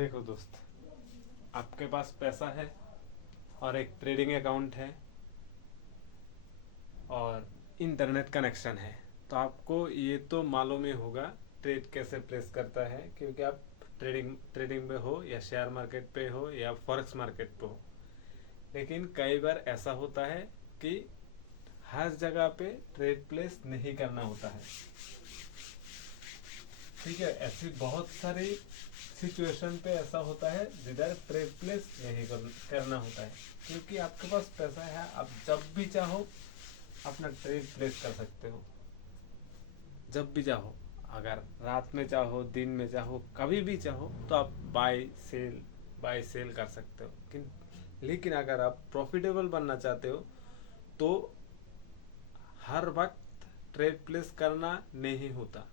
देखो दोस्त, आपके पास पैसा है और एक ट्रेडिंग अकाउंट है और इंटरनेट कनेक्शन है, तो आपको ये तो मालूम ही होगा ट्रेड कैसे प्लेस करता है, क्योंकि आप ट्रेडिंग ट्रेडिंग में हो या शेयर मार्केट पे हो या फॉरेक्स मार्केट पे हो। लेकिन कई बार ऐसा होता है कि हर जगह पे ट्रेड प्लेस नहीं करना होता है। ठीक है, ऐसी बहुत सारी सिचुएशन पे ऐसा होता है जिधर ट्रेड प्लेस नहीं करना होता है, क्योंकि आपके पास पैसा है। आप जब भी चाहो अपना ट्रेड प्लेस कर सकते हो, जब भी चाहो। अगर रात में चाहो, दिन में चाहो, कभी भी चाहो तो आप बाय सेल कर सकते हो। लेकिन अगर आप प्रॉफिटेबल बनना चाहते हो तो हर वक्त ट्रेड प्लेस करना नहीं होता,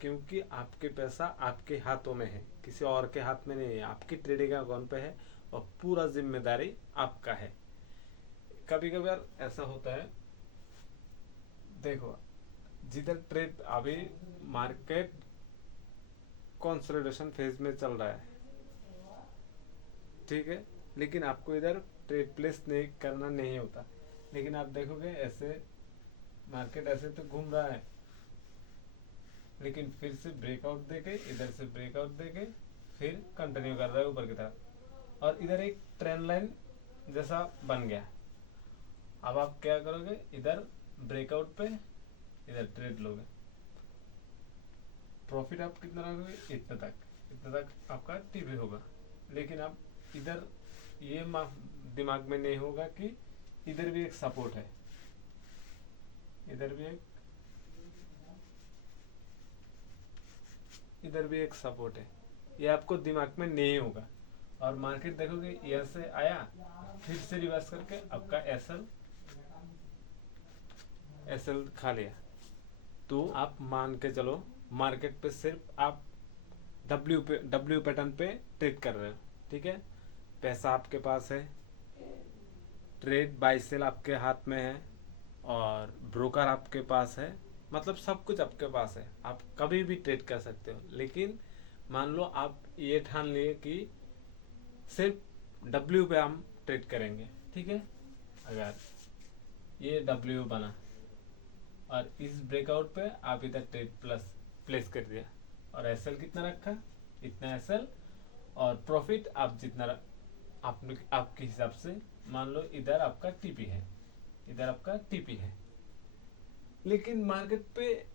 क्योंकि आपके पैसा आपके हाथों में है, किसी और के हाथ में नहीं है। आपकी ट्रेडिंग अकाउंट पे है और पूरा जिम्मेदारी आपका है। कभी कभार ऐसा होता है, देखो, जिधर ट्रेड अभी मार्केट कंसोलिडेशन फेज में चल रहा है, ठीक है, लेकिन आपको इधर ट्रेड प्लेस नहीं करना नहीं होता। लेकिन आप देखोगे ऐसे मार्केट ऐसे तो घूम रहा है, लेकिन फिर से ब्रेकआउट देके, इधर से ब्रेकआउट देके फिर कंटिन्यू कर रहा है ऊपर की तरफ, और इधर एक ट्रेंड लाइन जैसा बन गया। अब आप क्या करोगे, इधर ब्रेकआउट पे इधर ट्रेड लोगे, प्रॉफिट आप कितना रखोगे, इतना तक आपका टीपी होगा। लेकिन आप इधर ये दिमाग में नहीं होगा कि इधर भी एक सपोर्ट है, इधर भी एक इधर भी एक सपोर्ट है, ये आपको दिमाग में नहीं होगा। और मार्केट देखोगे यहाँ से आया, फिर से रिवर्स करके आपका एसएल खा लिया, तो आप मान के चलो मार्केट पे सिर्फ आप डब्ल्यू पैटर्न पे ट्रेड कर रहे हो। ठीक है, पैसा आपके पास है, ट्रेड बाय सेल आपके हाथ में है, और ब्रोकर आपके पास है, मतलब सब कुछ आपके पास है। आप कभी भी ट्रेड कर सकते हो। लेकिन मान लो आप ये ठान लिए कि सिर्फ डब्ल्यू पे हम ट्रेड करेंगे, ठीक है। अगर ये डब्ल्यू बना और इस ब्रेकआउट पे आप इधर ट्रेड प्लेस कर दिया, और एसएल कितना रखा, इतना एसएल, और प्रॉफिट आप जितना आपके हिसाब से मान लो। इधर आपका टीपी है, इधर आपका टीपी है। लेकिन मार्केट पे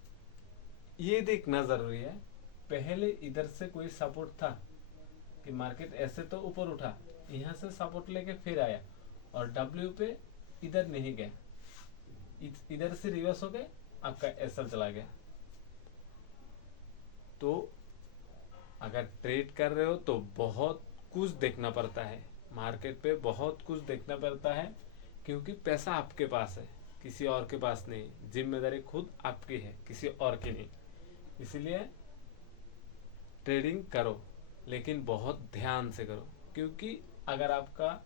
ये देखना जरूरी है, पहले इधर से कोई सपोर्ट था कि मार्केट ऐसे तो ऊपर उठा, यहाँ से सपोर्ट लेके फिर आया, और डब्ल्यू पे इधर नहीं गया, इधर से रिवर्स हो गए, आपका एसएल चला गया। तो अगर ट्रेड कर रहे हो तो बहुत कुछ देखना पड़ता है, मार्केट पे बहुत कुछ देखना पड़ता है, क्योंकि पैसा आपके पास है, किसी और के पास नहीं। जिम्मेदारी खुद आपकी है, किसी और की नहीं। इसलिए ट्रेडिंग करो, लेकिन बहुत ध्यान से करो। क्योंकि अगर आपका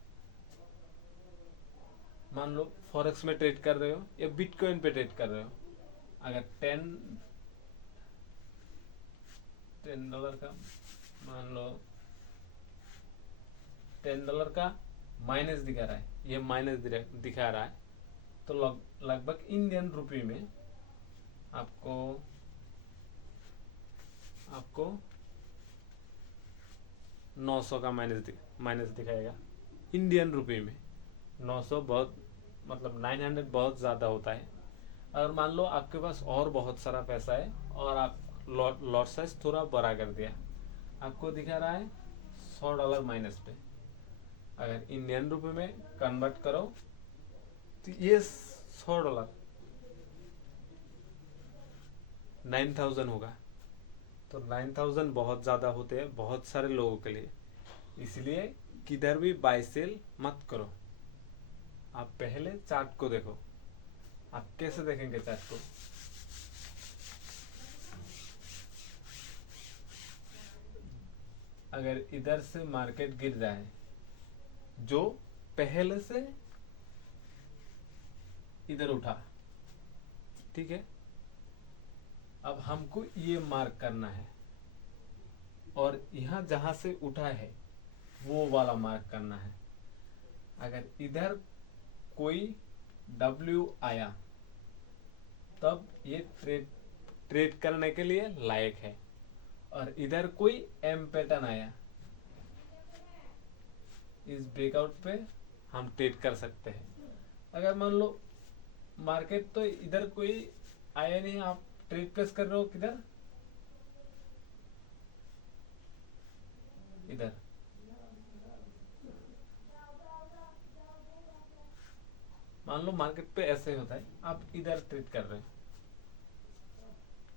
मान लो फॉरेक्स में ट्रेड कर रहे हो या बिटकॉइन पे ट्रेड कर रहे हो, अगर $10 का मान लो, $10 का माइनस दिखा रहा है, ये माइनस दिखा रहा है, तो लगभग इंडियन रुपी में आपको आपको 900 का माइनस दिखाएगा इंडियन रुपी में। 900 बहुत, मतलब 900 बहुत ज़्यादा होता है। अगर मान लो आपके पास और बहुत सारा पैसा है और आप लॉट साइज थोड़ा बड़ा कर दिया, आपको दिखा रहा है $100 माइनस पे। अगर इंडियन रुपए में कन्वर्ट करो तो ये $100 9,000 होगा। तो 9,000 बहुत ज़्यादा होते हैं बहुत सारे लोगों के लिए। इसलिए किधर भी बाय सेल मत करो। आप पहले चार्ट को देखो। आप कैसे देखेंगे चार्ट को, अगर इधर से मार्केट गिर जाए, जो पहले से इधर उठा, ठीक है, अब हमको ये मार्क करना है और यहाँ जहां से उठा है वो वाला मार्क करना है। अगर इधर कोई W आया तब ये ट्रेड करने के लिए लायक है, और इधर कोई M पैटर्न आया, इस ब्रेकआउट पे हम ट्रेड कर सकते हैं। अगर मान लो मार्केट तो इधर कोई आया नहीं, आप ट्रेड प्लेस कर रहे हो किधर, इधर। मान लो मार्केट पे ऐसे होता है, आप इधर ट्रेड कर रहे हो,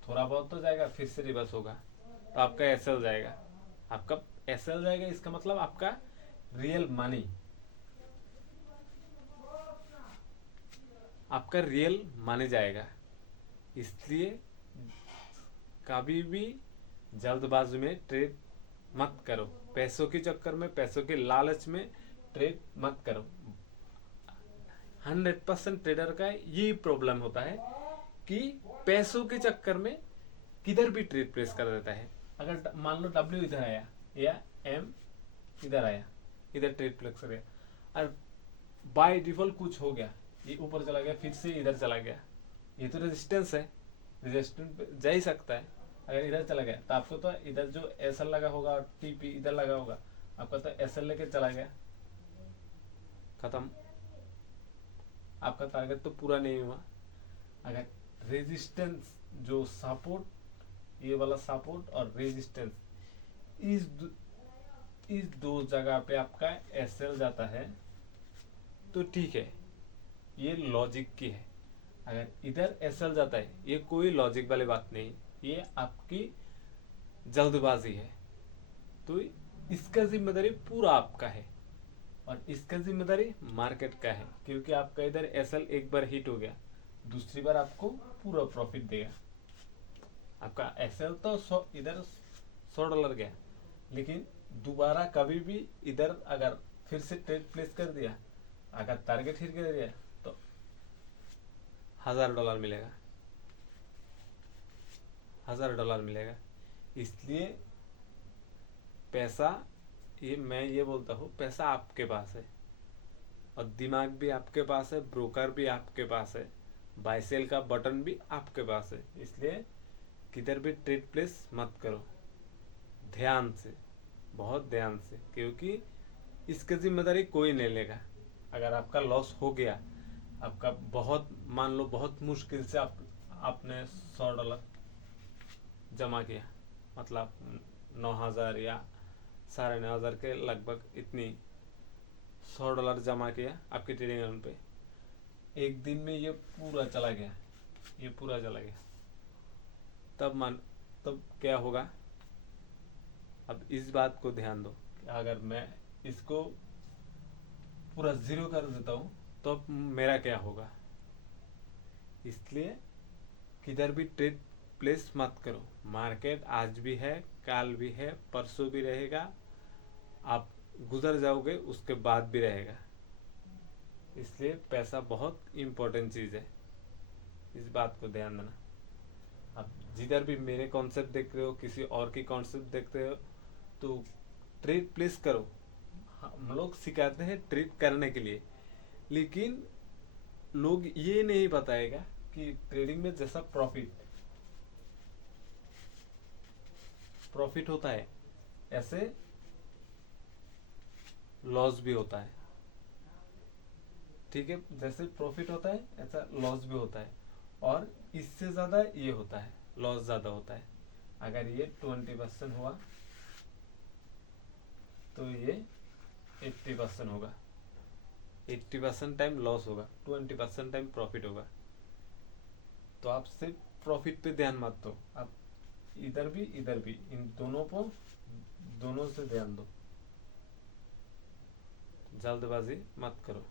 थोड़ा बहुत तो जाएगा, फिर से रिवर्स होगा तो आपका एसएल जाएगा। आपका एसएल जाएगा, इसका मतलब आपका रियल मनी, आपका रियल माने जाएगा। इसलिए कभी भी जल्दबाजी में ट्रेड मत करो, पैसों के चक्कर में, पैसों के लालच में ट्रेड मत करो। 100% ट्रेडर का यही प्रॉब्लम होता है कि पैसों के चक्कर में किधर भी ट्रेड प्लेस कर देता है। अगर मान लो W इधर आया या M इधर आया, इधर ट्रेड प्लेस कर गया, और बाय डिफॉल्ट कुछ हो गया, ये ऊपर चला गया, फिर से इधर चला गया, ये तो रेजिस्टेंस है, रेजिस्टेंस पे जा ही सकता है। अगर इधर चला गया तो आपको तो इधर जो एसएल लगा होगा और टीपी इधर लगा होगा, आपका तो एसएल लेके चला गया, खत्म, आपका टारगेट तो पूरा नहीं हुआ। अगर रेजिस्टेंस जो सपोर्ट, ये वाला सपोर्ट और रेजिस्टेंस, इस दो जगह पे आपका एसएल जाता है तो ठीक है, ये लॉजिक की है। अगर इधर एसएल जाता है, ये कोई लॉजिक वाली बात नहीं, ये आपकी जल्दबाजी है। तो इसका जिम्मेदारी पूरा आपका है, और इसका जिम्मेदारी मार्केट का है, क्योंकि आपका इधर एसएल एक बार हिट हो गया, दूसरी बार आपको पूरा प्रॉफिट देगा। आपका एसएल तो इधर $100 गया, लेकिन दोबारा कभी भी इधर अगर फिर से ट्रेड प्लेस कर दिया, अगर टारगेट हिट कर दिया तो $1000 मिलेगा, $1000 मिलेगा। इसलिए पैसा, ये मैं ये बोलता हूँ, पैसा आपके पास है और दिमाग भी आपके पास है, ब्रोकर भी आपके पास है, बाय सेल का बटन भी आपके पास है। इसलिए किधर भी ट्रेड प्लेस मत करो, ध्यान से, बहुत ध्यान से, क्योंकि इसकी जिम्मेदारी कोई नहीं लेगा। अगर आपका लॉस हो गया, आपका बहुत, मान लो बहुत मुश्किल से आपने $100 जमा किया, मतलब 9000 या 9500 के लगभग, इतनी $100 जमा किया आपके ट्रेडिंग अकाउंट पे, एक दिन में ये पूरा चला गया, ये पूरा चला गया, तब क्या होगा? अब इस बात को ध्यान दो कि अगर मैं इसको पूरा जीरो कर देता हूँ तो मेरा क्या होगा। इसलिए किधर भी ट्रेड प्लेस मत करो। मार्केट आज भी है, काल भी है, परसों भी रहेगा, आप गुजर जाओगे उसके बाद भी रहेगा। इसलिए पैसा बहुत इम्पोर्टेंट चीज़ है, इस बात को ध्यान देना। आप जिधर भी मेरे कॉन्सेप्ट देख रहे हो, किसी और की कॉन्सेप्ट देख रहे हो, तो ट्रेड प्लेस करो। हम लोग सिखाते हैं ट्रेड करने के लिए, लेकिन लोग ये नहीं बताएगा कि ट्रेडिंग में जैसा प्रॉफिट होता है, ऐसे लॉस भी होता है। ठीक है, जैसे प्रॉफिट होता है ऐसा लॉस भी होता है, और इससे ज्यादा ये होता है, लॉस ज्यादा होता है। अगर ये 20% हुआ तो ये 80% होगा, 80% टाइम लॉस होगा, 20% टाइम प्रॉफिट होगा। तो आप सिर्फ प्रॉफिट पे ध्यान मत दो, आप इधर भी इन दोनों से ध्यान दो, जल्दबाजी मत करो।